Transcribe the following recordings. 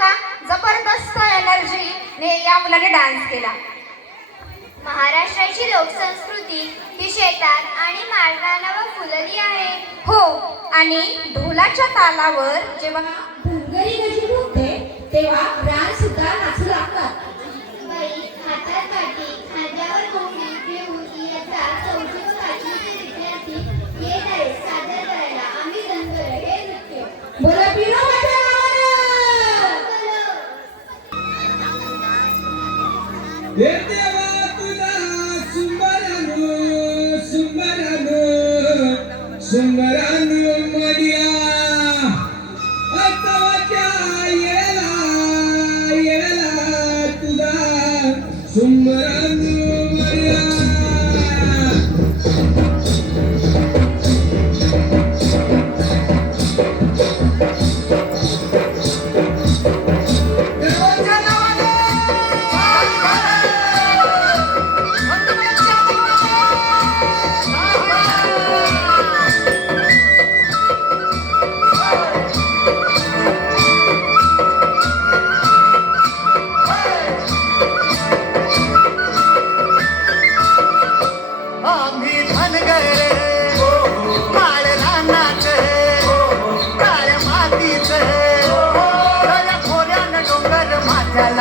का? जबरदस्त एनर्जी ने या मुलाने डान्स केला. महाराष्ट्राची लोकसंस्कृती ही शेतात आणि माळरानावर फुलली आहे. हो आणि ढोलाच्या तालावर जेव्हा भुंगरी गजी तेव्हा रान सुद्धा नाचू लागतात. सुंदर सुंदर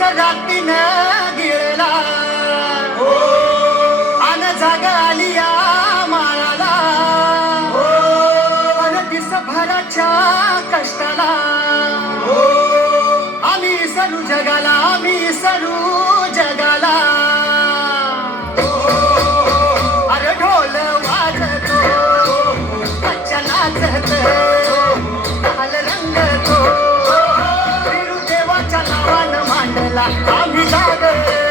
निसर्गात तिनं गिळला. अन जाग आली या माळाला. अन दिस भराच्या कष्टाला. যাবে